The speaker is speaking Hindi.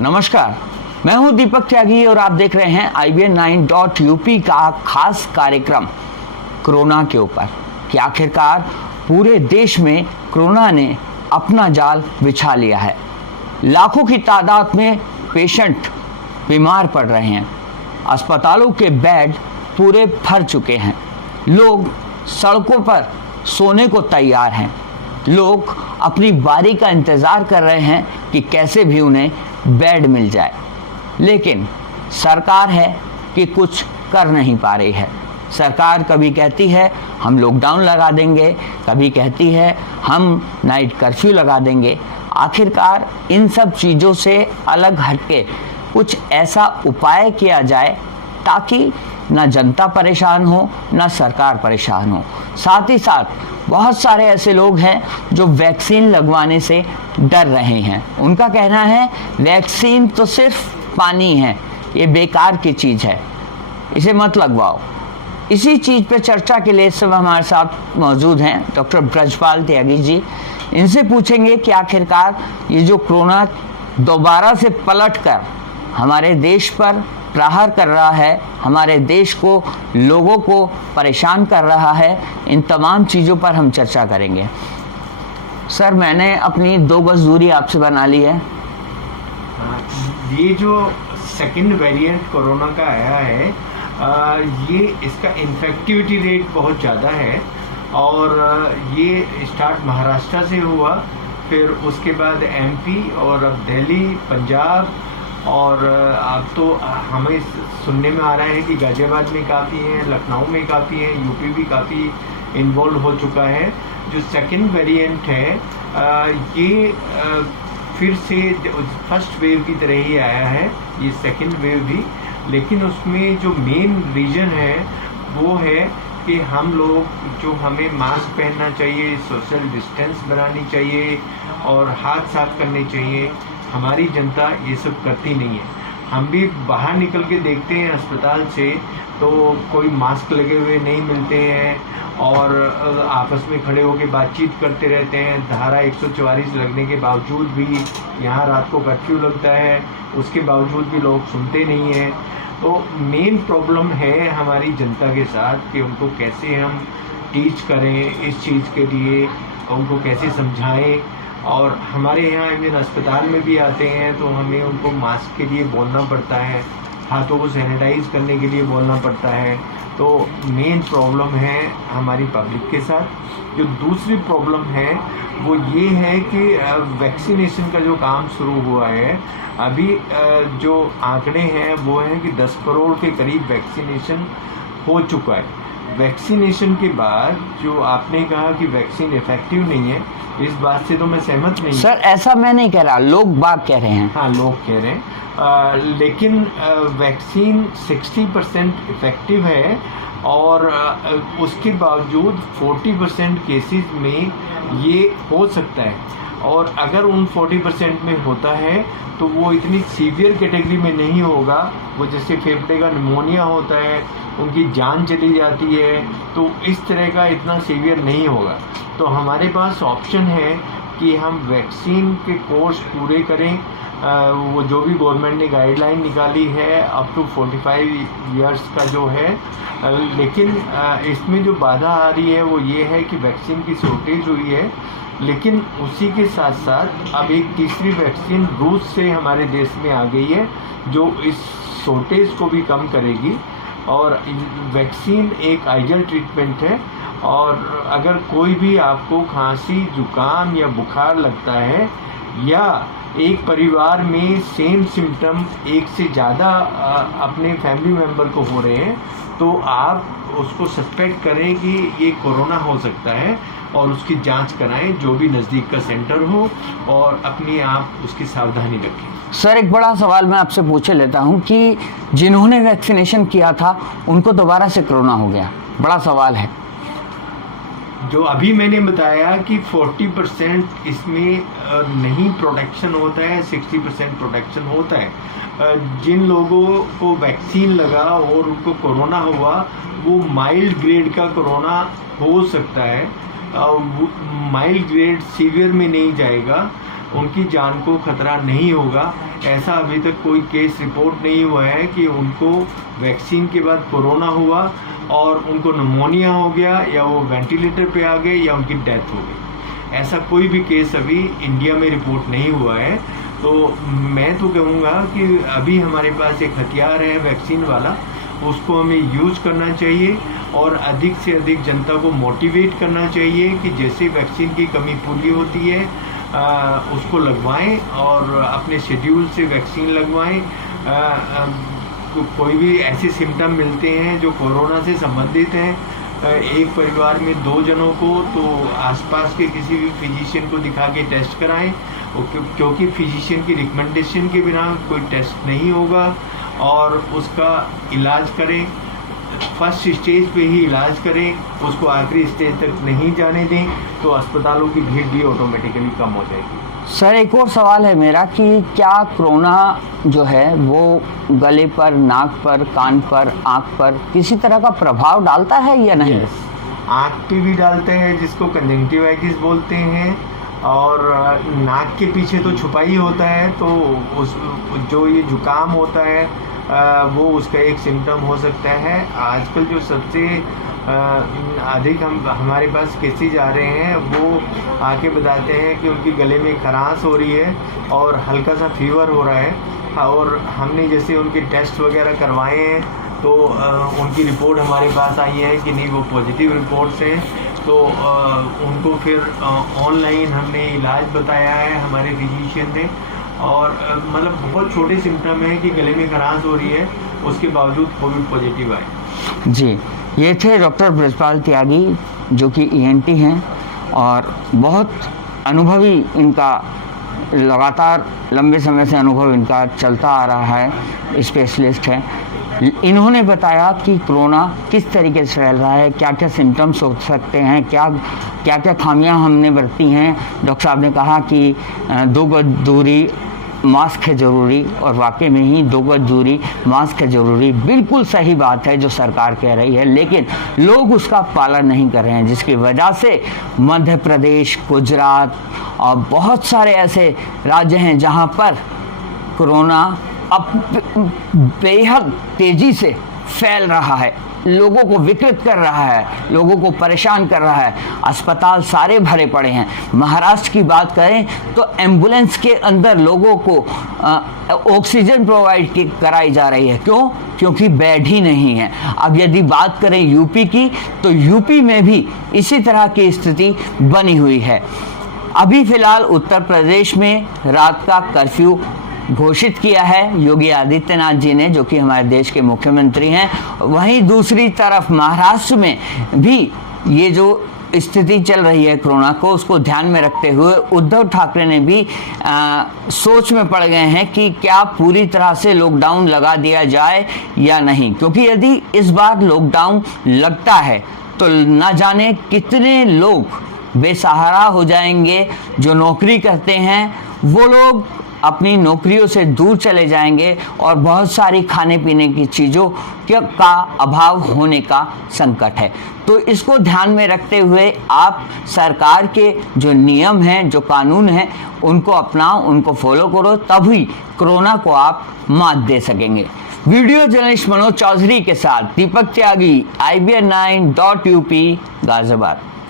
नमस्कार, मैं हूं दीपक त्यागी और आप देख रहे हैं IBN9.UP का खास कार्यक्रम कोरोना के ऊपर कि आखिरकार पूरे देश में कोरोना ने अपना जाल बिछा लिया है। लाखों की तादाद में पेशेंट बीमार पड़ रहे हैं, अस्पतालों के बेड पूरे भर चुके हैं, लोग सड़कों पर सोने को तैयार हैं, लोग अपनी बारी का इंतज़ार कर रहे हैं कि कैसे भी उन्हें बेड मिल जाए, लेकिन सरकार है कि कुछ कर नहीं पा रही है। सरकार कभी कहती है हम लॉकडाउन लगा देंगे, कभी कहती है हम नाइट कर्फ्यू लगा देंगे। आखिरकार इन सब चीज़ों से अलग हटके कुछ ऐसा उपाय किया जाए ताकि ना जनता परेशान हो, ना सरकार परेशान हो। साथ ही साथ बहुत सारे ऐसे लोग हैं जो वैक्सीन लगवाने से डर रहे हैं। उनका कहना है वैक्सीन तो सिर्फ पानी है, ये बेकार की चीज़ है, इसे मत लगवाओ। इसी चीज़ पे चर्चा के लिए इस समय हमारे साथ मौजूद हैं डॉक्टर ब्रजपाल त्यागी जी। इनसे पूछेंगे कि आखिरकार ये जो कोरोना दोबारा से पलटकर हमारे देश पर प्रहार कर रहा है, हमारे देश को, लोगों को परेशान कर रहा है, इन तमाम चीज़ों पर हम चर्चा करेंगे। सर, मैंने अपनी 2 गज दूरी आपसे बना ली है। ये जो सेकंड वेरिएंट कोरोना का आया है, ये इसका इन्फेक्टिविटी रेट बहुत ज़्यादा है और ये स्टार्ट महाराष्ट्र से हुआ, फिर उसके बाद MP और अब दिल्ली, पंजाब और अब तो हमें सुनने में आ रहा है कि गाजियाबाद में काफ़ी हैं, लखनऊ में काफ़ी हैं, UP भी काफ़ी इन्वॉल्व हो चुका है। जो सेकंड वेरिएंट है ये फिर से फर्स्ट वेव की तरह ही आया है, ये सेकंड वेव भी, लेकिन उसमें जो मेन रीज़न है वो है कि हम लोग जो हमें मास्क पहनना चाहिए, सोशल डिस्टेंस बनानी चाहिए और हाथ साफ करने चाहिए। हमारी जनता ये सब करती नहीं है। हम भी बाहर निकल के देखते हैं अस्पताल से तो कोई मास्क लगे हुए नहीं मिलते हैं और आपस में खड़े होकर बातचीत करते रहते हैं। धारा 144 लगने के बावजूद भी, यहाँ रात को कर्फ्यू लगता है, उसके बावजूद भी लोग सुनते नहीं हैं। तो मेन प्रॉब्लम है हमारी जनता के साथ कि उनको कैसे हम टीच करें इस चीज़ के लिए, उनको कैसे समझाएं। और हमारे यहाँ इवन अस्पताल में भी आते हैं तो हमें उनको मास्क के लिए बोलना पड़ता है, हाथों को सैनिटाइज करने के लिए बोलना पड़ता है। तो मेन प्रॉब्लम है हमारी पब्लिक के साथ। जो दूसरी प्रॉब्लम है वो ये है कि वैक्सीनेशन का जो काम शुरू हुआ है, अभी जो आंकड़े हैं वो है कि 10 करोड़ के करीब वैक्सीनेशन हो चुका है। वैक्सीनेशन के बाद जो आपने कहा कि वैक्सीन इफेक्टिव नहीं है, इस बात से तो मैं सहमत नहीं। सर, ऐसा मैं नहीं कह रहा, लोग बात कह रहे हैं। हाँ, लोग कह रहे हैं, लेकिन वैक्सीन 60% इफेक्टिव है और उसके बावजूद 40% केसेस में ये हो सकता है। और अगर उन 40% में होता है तो वो इतनी सीवियर कैटेगरी में नहीं होगा। वो जैसे फेफड़े का निमोनिया होता है, उनकी जान चली जाती है, तो इस तरह का इतना सीवियर नहीं होगा। तो हमारे पास ऑप्शन है कि हम वैक्सीन के कोर्स पूरे करें। वो जो भी गवर्नमेंट ने गाइडलाइन निकाली है अप टू 45 इयर्स का जो है, लेकिन इसमें जो बाधा आ रही है वो ये है कि वैक्सीन की शॉर्टेज हुई है। लेकिन उसी के साथ साथ अब एक तीसरी वैक्सीन रूस से हमारे देश में आ गई है जो इस शॉर्टेज को भी कम करेगी। और वैक्सीन एक आइडियल ट्रीटमेंट है। और अगर कोई भी आपको खांसी, जुकाम या बुखार लगता है या एक परिवार में सेम सिम्टम एक से ज़्यादा अपने फैमिली मेम्बर को हो रहे हैं, तो आप उसको सस्पेक्ट करें कि ये कोरोना हो सकता है और उसकी जांच कराएं, जो भी नज़दीक का सेंटर हो, और अपनी आप उसकी सावधानी रखें। सर, एक बड़ा सवाल मैं आपसे पूछे लेता हूं कि जिन्होंने वैक्सीनेशन किया था उनको दोबारा से कोरोना हो गया, बड़ा सवाल है। जो अभी मैंने बताया कि 40% इसमें नहीं प्रोटेक्शन होता है, 60% प्रोटेक्शन होता है। जिन लोगों को वैक्सीन लगा और उनको कोरोना हुआ, वो माइल्ड ग्रेड का कोरोना हो सकता है, माइल्ड ग्रेड सीवियर में नहीं जाएगा। उनकी जान को खतरा नहीं होगा। ऐसा अभी तक कोई केस रिपोर्ट नहीं हुआ है कि उनको वैक्सीन के बाद कोरोना हुआ और उनको निमोनिया हो गया या वो वेंटिलेटर पे आ गए या उनकी डेथ हो गई। ऐसा कोई भी केस अभी इंडिया में रिपोर्ट नहीं हुआ है। तो मैं तो कहूँगा कि अभी हमारे पास एक हथियार है वैक्सीन वाला, उसको हमें यूज़ करना चाहिए और अधिक से अधिक जनता को मोटिवेट करना चाहिए कि जैसे वैक्सीन की कमी पूरी होती है उसको लगवाएं और अपने शेड्यूल से वैक्सीन लगवाएं। कोई भी ऐसे सिम्टम मिलते हैं जो कोरोना से संबंधित हैं एक परिवार में 2 जनों को, तो आसपास के किसी भी फिजिशियन को दिखा के टेस्ट कराएं, क्योंकि फिजिशियन की रिकमेंडेशन के बिना कोई टेस्ट नहीं होगा और उसका इलाज करें। फर्स्ट स्टेज पे ही इलाज करें, उसको आखिरी स्टेज तक नहीं जाने दें, तो अस्पतालों की भीड़ भी ऑटोमेटिकली कम हो जाएगी। सर एक और सवाल है मेरा कि क्या कोरोना जो है वो गले पर, नाक पर, कान पर, आँख पर किसी तरह का प्रभाव डालता है या नहीं? आँख पे भी डालते हैं जिसको कंजंक्टिवाइटिस बोलते हैं, और नाक के पीछे तो छुपा ही होता है, तो उस जो ये जुकाम होता है वो उसका एक सिम्टम हो सकता है। आजकल जो सबसे अधिक हमारे पास केसेज आ रहे हैं वो आके बताते हैं कि उनकी गले में खरांश हो रही है और हल्का सा फीवर हो रहा है, और हमने जैसे उनके टेस्ट वगैरह करवाए हैं तो उनकी रिपोर्ट हमारे पास आई है कि नहीं वो पॉजिटिव रिपोर्ट्स हैं, तो उनको फिर ऑनलाइन हमने इलाज बताया है हमारे फिजिशियन ने, और मतलब बहुत छोटे सिम्टम है कि गले में खरांश हो रही है, उसके बावजूद कोविड पॉजिटिव आए। जी, ये थे डॉक्टर ब्रजपाल त्यागी जो कि ENT हैं और बहुत अनुभवी, इनका लगातार लंबे समय से अनुभव इनका चलता आ रहा है, स्पेशलिस्ट हैं। इन्होंने बताया कि कोरोना किस तरीके से फैल रहा है, क्या क्या सिम्टम्स हो सकते हैं, क्या क्या खामियां हमने बरती हैं। डॉक्टर साहब ने कहा कि 2 गज दूरी, मास्क है ज़रूरी, और वाकई में ही 2 गज दूरी, मास्क है ज़रूरी, बिल्कुल सही बात है जो सरकार कह रही है, लेकिन लोग उसका पालन नहीं कर रहे हैं, जिसकी वजह से मध्य प्रदेश, गुजरात और बहुत सारे ऐसे राज्य हैं जहां पर कोरोना अब बेहद तेज़ी से फैल रहा है, लोगों को विकृत कर रहा है, लोगों को परेशान कर रहा है। अस्पताल सारे भरे पड़े हैं। महाराष्ट्र की बात करें तो एम्बुलेंस के अंदर लोगों को ऑक्सीजन प्रोवाइड कराई जा रही है। क्यों? क्योंकि बेड ही नहीं है। अब यदि बात करें यूपी की, तो यूपी में भी इसी तरह की स्थिति बनी हुई है। अभी फिलहाल उत्तर प्रदेश में रात का कर्फ्यू घोषित किया है योगी आदित्यनाथ जी ने, जो कि हमारे देश के मुख्यमंत्री हैं। वहीं दूसरी तरफ महाराष्ट्र में भी ये जो स्थिति चल रही है कोरोना को, उसको ध्यान में रखते हुए उद्धव ठाकरे ने भी सोच में पड़ गए हैं कि क्या पूरी तरह से लॉकडाउन लगा दिया जाए या नहीं, क्योंकि यदि इस बार लॉकडाउन लगता है तो न जाने कितने लोग बेसहारा हो जाएंगे। जो नौकरी करते हैं वो लोग अपनी नौकरियों से दूर चले जाएंगे और बहुत सारी खाने पीने की चीज़ों का अभाव होने का संकट है। तो इसको ध्यान में रखते हुए आप सरकार के जो नियम हैं, जो कानून हैं, उनको अपनाओ, उनको फॉलो करो, तभी कोरोना को आप मात दे सकेंगे। वीडियो जर्नलिस्ट मनोज चौधरी के साथ दीपक त्यागी, IBN9.UP, गाजियाबाद।